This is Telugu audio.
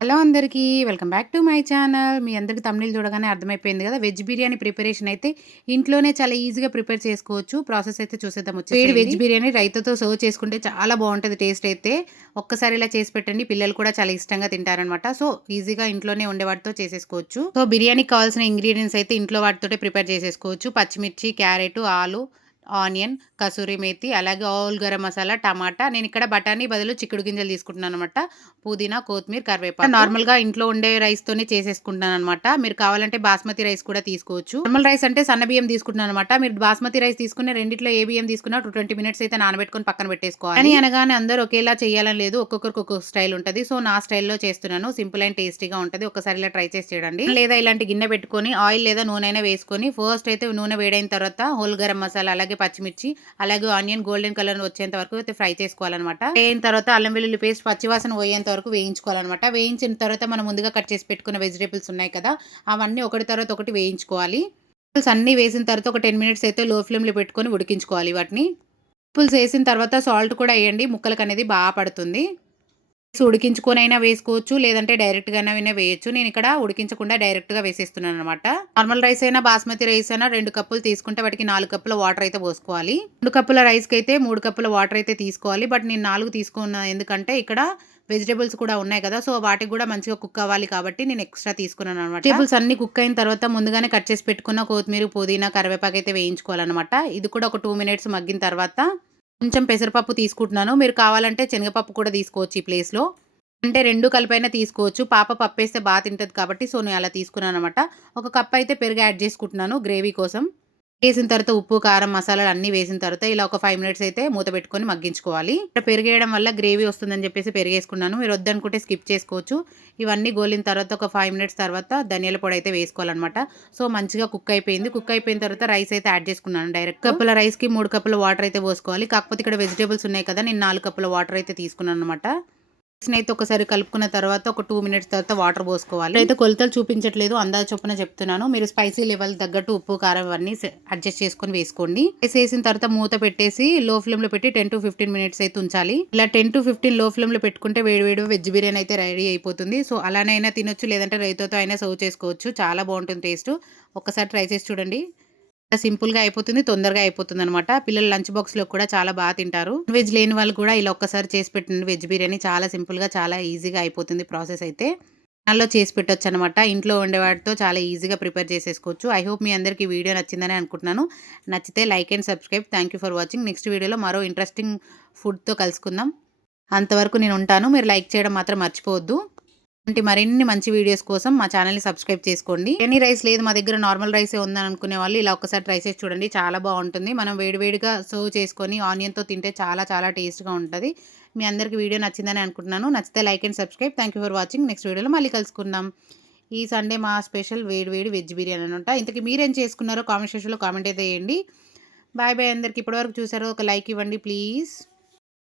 హలో అందరికీ. Welcome back to my channel. మీ అందరికి థంబ్‌నెయిల్ చూడగానే అర్థమైపోయింది కదా! వెజ్ బిర్యానీ ప్రిపరేషన్ అయితే ఇంట్లోనే చాలా ఈజీగా ప్రిపేర్ చేసుకోవచ్చు. ప్రాసెస్ అయితే చూసేద్దాం వచ్చేసేయండి. వేడి వెజ్ బిర్యానీ రైతాతో సర్వ్ చేసుకుంటే చాలా బావుంటది టేస్ట్ అయితే. ఒక్కసారి ఇలా చేసి పెట్టండి. పిల్లలు కూడా చాలా ఇష్టంగా తింటారనమాట. సో, ఈజీగా ఇంట్లోనే ఉండే వాటితో చేసేసుకోవచ్చు. సో, బిర్యానీకి కావాల్సిన ఇంగ్రీడియెంట్స్ అయితే ఇంట్లో వాటితోటే ప్రిపేర్ చేసేసుకోవచ్చు. పచ్చిమిర్చి, క్యారెట్, ఆలు, ఆనియన్, కసూరి మేతి, అలాగే ఆల్ గరం మసాలా, టమాటా. నేనిక్కడ బఠానీ బదులు చిక్కుడు గింజలు తీసుకుంటున్నాననమాట. పుదీనా, కొత్తిమీర, కరివేపాకు. నార్మల్‌గా ఇంట్లో ఉండే రైస్‌తోనే చేసేసుకుంటున్నాననమాట. మీరు కావాలంటే బాస్మతి రైస్ కూడా తీసుకోవచ్చు. నార్మల్ రైస్ అంటే సన్న బియ్యం తీసుకుంటున్నాననమాట. మీరు బాస్మతి రైస్ తీసుకుని రెండిట్లో ఏ బియ్యం తీసుకున్నా 20 మినిట్స్ అయితే నానబెట్టుకొని పక్కన పెట్టేసుకోవాలి. అని అనగానే అందరూ ఒకేలా చేయాలని లేదు. ఒక్కొక్కరికి ఒక్కొక్క స్టైల్ ఉంటది. సో, నా స్టైల్‌లో చేస్తున్నాను. సింపుల్ అండ్ టేస్టీగా ఉంటది. ఒక్కసారి ఇలా ట్రై చేసి చూడండి. లేదా ఇలాంటి గిన్నె పెట్టుకొని ఆయిల్ లేదా నూనె వేసుకొని ఫస్ట్ అయితే నూనె వేడైన తర్వాత హోల్ గరం మసాలా, అలాగే పచ్చిమిర్చి, అలాగే ఆనియన్ గోల్డెన్ కలర్ వచ్చేంత వరకు అయితే ఫ్రై చేసుకోవాలనమాట. అయిన తర్వాత అల్లం వెల్లుల్లి పేస్ట్ పచ్చివాసన పోయేంత వరకు వేయించుకోవాలనమాట. వేయించిన తర్వాత మనం ముందుగా కట్ చేసి పెట్టుకున్న వెజిటబుల్స్ ఉన్నాయి కదా! అవన్నీ ఒకటి తర్వాత ఒకటి వేయించుకోవాలి. వెజిటబుల్స్ అన్నీ వేసిన తర్వాత ఒక 10 మినిట్స్ అయితే లో ఫ్లేమ్‌లో పెట్టుకొని ఉడికించుకోవాలి వాటిని. పులుసు ఏసిన తర్వాత సాల్ట్ కూడా ఎయండి. ముక్కలకనేది పడుతుంది. ఉడికించుకొనైనా వేసుకోవచ్చు. లేదంటే డైరెక్ట్‌గానైనా వేయొచ్చు. నేనిక్కడ ఉడికించకుండా డైరెక్ట్‌గా వేసేస్తున్నాననమాట. నార్మల్ రైస్ అయినా, బాస్మతి రైస్ అయినా 2 కప్పులు తీసుకుంటే వాటికి 4 కప్పుల వాటర్ అయితే పోసుకోవాలి. 2 కప్పుల రైస్‌కైతే 3 కప్పుల వాటర్ అయితే తీసుకోవాలి. బట్ నేను 4 తీసుకున్నా. ఎందుకంటే ఇక్కడ వెజిటబుల్స్ కూడా ఉన్నాయి కదా! సో, వాటికి కూడా మంచిగా కుక్ అవ్వాలి కాబట్టి నేను ఎక్స్‌ట్రా తీసుకున్నాననమాట. వెజిటబుల్స్ అన్నీ కుక్ అయిన తర్వాత ముందుగానే కట్ చేసి పెట్టుకున్న కొత్తిమీర, పుదీనా, కరివేపాకైతే వేయించుకోవాలనమాట. ఇది కూడా ఒక 2 మినిట్స్ మగ్గిన తర్వాత కొంచెం పెసరపప్పు తీసుకుంటున్నాను. మీరు కావాలంటే శనగపప్పు కూడా తీసుకోవచ్చు ఈ ప్లేస్‌లో. అంటే 2 కలిపైనా తీసుకోవచ్చు. పాప పప్పేస్తే తింటది కాబట్టి సో, నేను అలా తీసుకున్నాననమాట. ఒక కప్ అయితే పెరుగు యాడ్ చేసుకుంటున్నాను గ్రేవీ కోసం. వేసిన తర్వాత ఉప్పు, కారం, మసాలాలు అన్నీ వేసిన తర్వాత ఇలా ఒక 5 మినిట్స్ అయితే మూత పెట్టుకొని మగ్గించుకోవాలి. ఇక్కడ పెరుగేయడం వల్ల గ్రేవీ వస్తుందని చెప్పేసి పెరుగేసుకున్నాను. మీరు వద్దనుకుంటే స్కిప్ చేసుకోవచ్చు. ఇవన్నీ గోలిన తర్వాత ఒక 5 మినిట్స్ తర్వాత ధనియాల పొడి అయితే వేసుకోవాలనమాట. సో, మంచిగా కుక్ అయిపోయింది. కుక్ అయిపోయిన తర్వాత రైస్ అయితే యాడ్ చేసుకున్నాను డైరెక్ట్. కప్పుల రైస్‌కి 3 కప్పుల వాటర్ అయితే పోసుకోవాలి. కాకపోతే ఇక్కడ వెజిటబుల్స్ ఉన్నాయి కదా! నేను 4 కప్పుల వాటర్ అయితే తీసుకున్నాననమాట. రైస్‌నైతే ఒకసారి కలుపుకున్న తర్వాత ఒక 2 మినిట్స్ తర్వాత వాటర్ పోసుకోవాలి. ఇక్కడైతే కొలతలు చూపించట్లేదు. అందాజు చొప్పున చెప్తున్నాను. మీరు స్పైసీ లెవెల్ తగ్గట్టు ఉప్పు, కారం ఇవన్నీ అడ్జస్ట్ చేసుకొని వేసుకోండి. రైస్ ఏసిన తర్వాత మూత పెట్టేసి లో ఫ్లేమ్‌లో పెట్టి 10-15 మినిట్స్ అయితే ఉంచాలి. ఇలా 10-15 లో ఫ్లేమ్‌లో పెట్టుకుంటే వేడి వేడిగా వెజ్ బిర్యానీ అయితే రెడీ అయిపోతుంది. సో, అలానైనా తినొచ్చు. లేదంటే రైతాతో అయినా సర్వ్ చేసుకోవచ్చు. చాలా బావుంటుంది టేస్టు. ఒక్కసారి ట్రై చేసి చూడండి. సింపుల్‌గా అయిపోతుంది. తొందరగా అయిపోతుందనమాట. పిల్లలు లంచ్ బాక్స్‌లో కూడా చాలా తింటారు. నాన్ వెజ్ లేని వాళ్ళు కూడా ఇలా ఒక్కసారి చేసి పెట్టండి. వెజ్ బిర్యానీ చాలా సింపుల్‌గా, చాలా ఈజీగా అయిపోతుంది ప్రాసెస్ అయితే. ఛానెల్‌లో చేసి పెట్టొచ్చనమాట. ఇంట్లో ఉండే వాటితో చాలా ఈజీగా ప్రిపేర్ చేసేసుకోవచ్చు. ఐ హోప్ మీ అందరికి ఈ వీడియో నచ్చిందని అనుకుంటున్నాను. నచ్చితే like and subscribe. Thank you for watching. Next వీడియోలో మరో ఇంట్రెస్టింగ్ ఫుడ్‌తో కలుసుకుందాం. అంతవరకు నేనుంటాను. మీరు లైక్ చేయడం మాత్రం మర్చిపోవద్దు. ఇలాంటి మరిన్ని మంచి వీడియోస్ కోసం మా ఛానెల్‌ని సబ్స్క్రైబ్ చేసుకోండి. ఎనీ రైస్ లేదు మా దగ్గర నార్మల్ రైసే ఉందని అనుకునే వాళ్ళు ఇలా ఒక్కసారి ట్రై చేసి చూడండి. చాలా బావుంటుంది. మనం వేడివేడిగా సర్వ్ చేసుకొని ఆనియన్‌తో తింటే చాలా చాలా టేస్ట్‌గా ఉంటది. మీ అందరికి వీడియో నచ్చిందని అనుకుంటున్నాను. నచ్చితే like and subscribe. Thank you for watching. Next వీడియోలో మళ్ళీ కలుసుకుందాం. ఈ సండే మా స్పెషల్ వేడి వేడి వెజ్ బిర్యానీ అనమాట. ఇంతకీ మీరేం చేసుకున్నారో కామెంట్ సెక్షన్‌లో కామెంట్ అయితే చేయండి. బాయ్ బాయ్ అందరికి. ఇప్పటివరకు చూసారో ఒక లైక్ ఇవ్వండి ప్లీజ్.